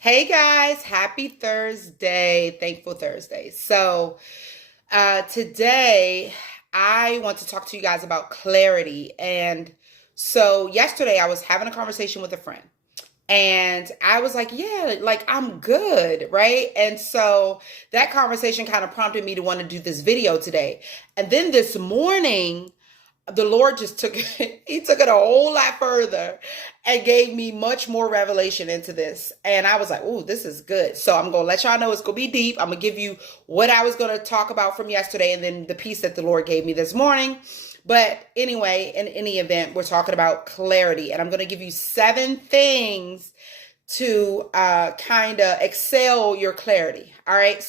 Hey guys, happy Thursday, thankful Thursday. Today I want to talk to you guys about clarity. And so, yesterday I was having a conversation with a friend, and I was like, yeah, like I'm good, right? And so that conversation kind of prompted me to want to do this video today. And then this morning, the Lord just took it, he took it a whole lot further and gave me much more revelation into this. And I was like, "Ooh, this is good." So I'm going to let y'all know it's going to be deep. I'm going to give you what I was going to talk about from yesterday and then the piece that the Lord gave me this morning. But anyway, in any event, we're talking about clarity, and I'm going to give you 7 things to kind of excel your clarity. All right.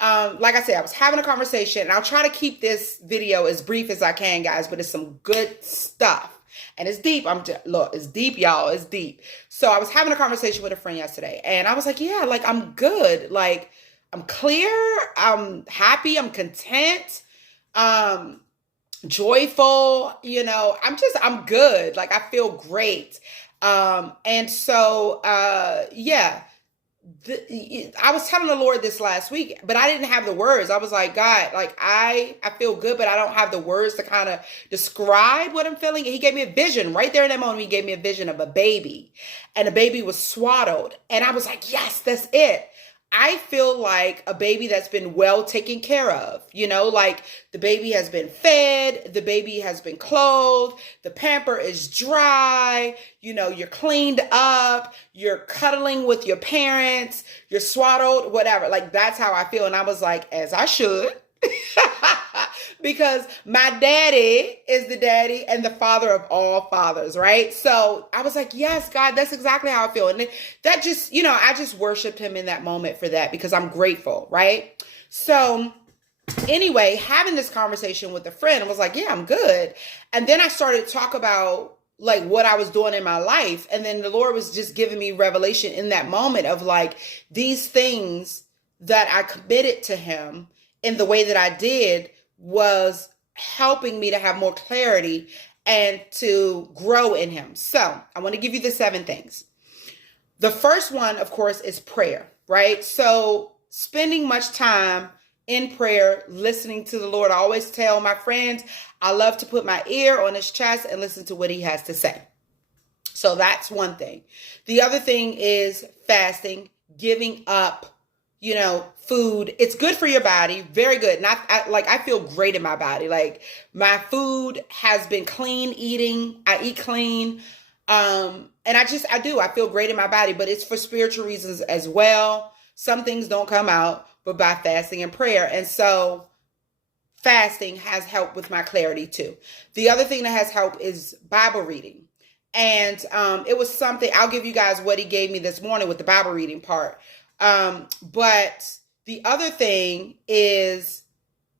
Like I said, I was having a conversation, and I'll try to keep this video as brief as I can, guys, but it's some good stuff. And it's deep. Look, it's deep, y'all. It's deep. So I was having a conversation with a friend yesterday, and I was like, yeah, like I'm good. Like I'm clear. I'm happy. I'm content. Um, Joyful. I'm good. Like I feel great. Yeah, I was telling the Lord this last week, but I didn't have the words. I was like, God, like I feel good, but I don't have the words to kind of describe what I'm feeling. And he gave me a vision right there in that moment. He gave me a vision of a baby, and the baby was swaddled. And I was like, yes, that's it. I feel like a baby that's been well taken care of. Like the baby has been fed, the baby has been clothed, the pamper is dry, you're cleaned up, you're cuddling with your parents, you're swaddled, whatever. Like that's how I feel. And I was like, as I should. Because my daddy is the daddy and the father of all fathers, right? So I was like, yes, God, that's exactly how I feel. And that just, I just worshiped him in that moment for that because I'm grateful, right? So anyway, having this conversation with a friend, I was like, yeah, I'm good. And then I started to talk about like what I was doing in my life. And then the Lord was just giving me revelation in that moment of like these things that I committed to him in the way that I did was helping me to have more clarity and to grow in him. So I want to give you the 7 things. The first one, of course, is prayer, right? So spending much time in prayer, listening to the Lord. I always tell my friends, I love to put my ear on his chest and listen to what he has to say. So that's one thing. The other thing is fasting, giving up, food. It's good for your body, very good. Not I feel great in my body. Like my food has been clean eating. I eat clean. And I feel great in my body, but it's for spiritual reasons as well. Some things don't come out, but by fasting and prayer. And so fasting has helped with my clarity too. The other thing that has helped is Bible reading. And it was something, I'll give you guys what he gave me this morning with the Bible reading part. But the other thing is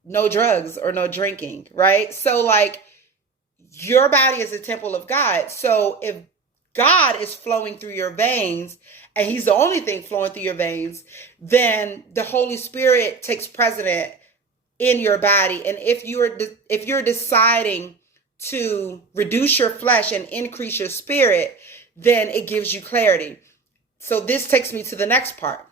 no drugs or no drinking, right? So like your body is a temple of God. So if God is flowing through your veins and he's the only thing flowing through your veins, then the Holy Spirit takes precedent in your body. And if you're deciding to reduce your flesh and increase your spirit, then it gives you clarity. So this takes me to the next part.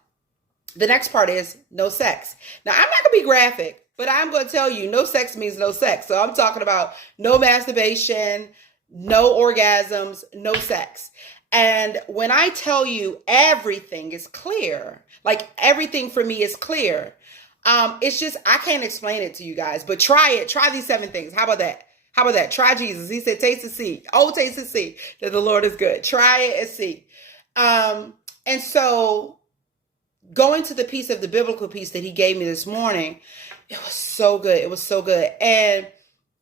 The next part is no sex. Now, I'm not going to be graphic, but I'm going to tell you no sex means no sex. So I'm talking about no masturbation, no orgasms, no sex. And when I tell you everything is clear, like everything for me is clear, it's just, I can't explain it to you guys, but try it. Try these 7 things. How about that? How about that? Try Jesus. He said, taste and see. Oh, taste and see that the Lord is good. Try it and see. And so going to the piece of the biblical piece that he gave me this morning, it was so good. It was so good. And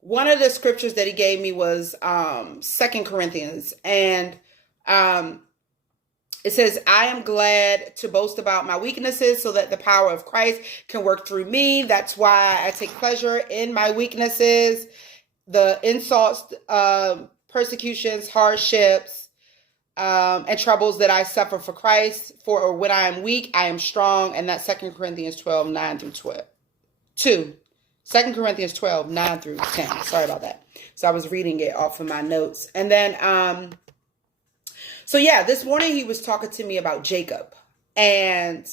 one of the scriptures that he gave me was 2 Corinthians. And it says, I am glad to boast about my weaknesses so that the power of Christ can work through me. That's why I take pleasure in my weaknesses, the insults, persecutions, hardships, and troubles that I suffer for Christ. For when I am weak, I am strong. And that's 2 Corinthians 12, 9 through 12. 2. 2 Corinthians 12, 9 through 10. Sorry about that. So I was reading it off of my notes. And then So yeah, this morning he was talking to me about Jacob. And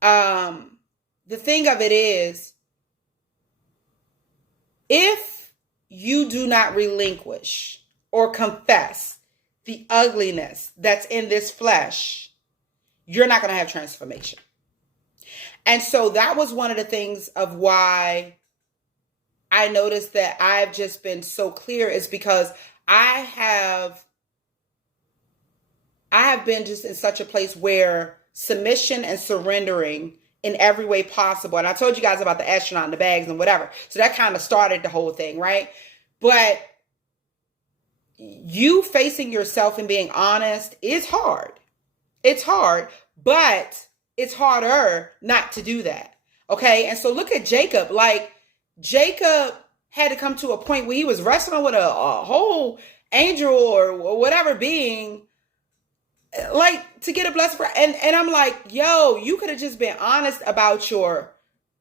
the thing of it is, if you do not relinquish or confess the ugliness that's in this flesh, you're not going to have transformation. And so that was one of the things of why I noticed that I've just been so clear, is because I have been just in such a place where submission and surrendering in every way possible. And I told you guys about the astronaut and the bags and whatever. So that kind of started the whole thing, right? But you facing yourself and being honest is hard. It's hard, but it's harder not to do that. Okay. And so look at Jacob. Like, Jacob had to come to a point where he was wrestling with a whole angel or whatever being, like, to get a blessing for. And I'm like, yo, you could have just been honest about your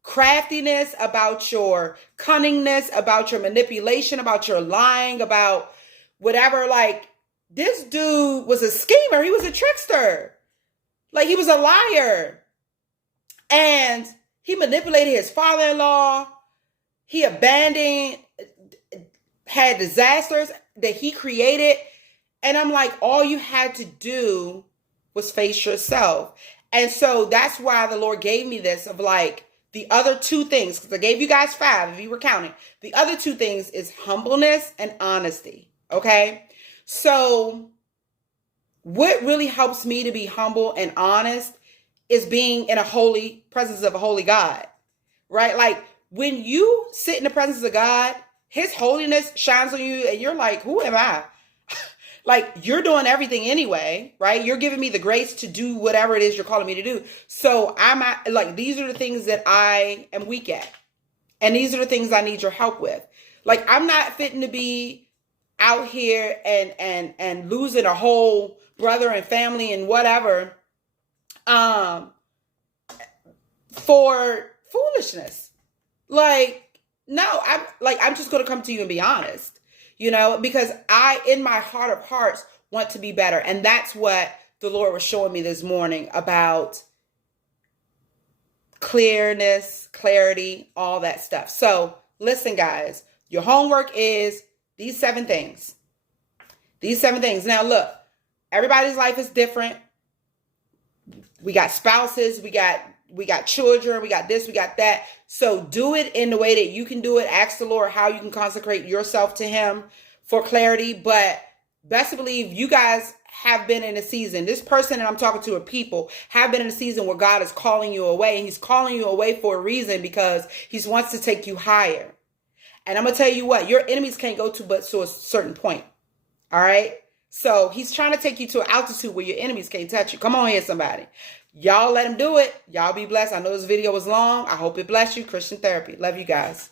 craftiness, about your cunningness, about your manipulation, about your lying, about whatever. Like, this dude was a schemer. He was a trickster. Like, he was a liar. And he manipulated his father-in-law. He abandoned, had disasters that he created. And I'm like, all you had to do was face yourself. And so that's why the Lord gave me this of like the other two things, because I gave you guys 5 if you were counting. The other 2 things is humbleness and honesty. Okay. So what really helps me to be humble and honest is being in a holy presence of a holy God, right? Like, when you sit in the presence of God, his holiness shines on you and you're like, who am I? Like, you're doing everything anyway, right? You're giving me the grace to do whatever it is you're calling me to do. So I'm like, these are the things that I am weak at. And these are the things I need your help with. Like, I'm not fitting to be out here and losing a whole brother and family and whatever for foolishness. Like, no, I'm just going to come to you and be honest, because I, in my heart of hearts, want to be better. And that's what the Lord was showing me this morning about clearness, clarity, all that stuff. So listen, guys, your homework is these 7 things. These 7 things. Now, look, everybody's life is different. We got spouses, we got children, we got this, we got that. So do it in the way that you can do it. Ask the Lord how you can consecrate yourself to him for clarity. But best to believe you guys have been in a season. This person that I'm talking to, are people, have been in a season where God is calling you away. And he's calling you away for a reason, because he wants to take you higher. And I'm going to tell you what, your enemies can't go to but to a certain point. All right. So he's trying to take you to an altitude where your enemies can't touch you. Come on here, somebody. Y'all let him do it. Y'all be blessed. I know this video was long. I hope it blessed you. Christian Therapy. Love you guys.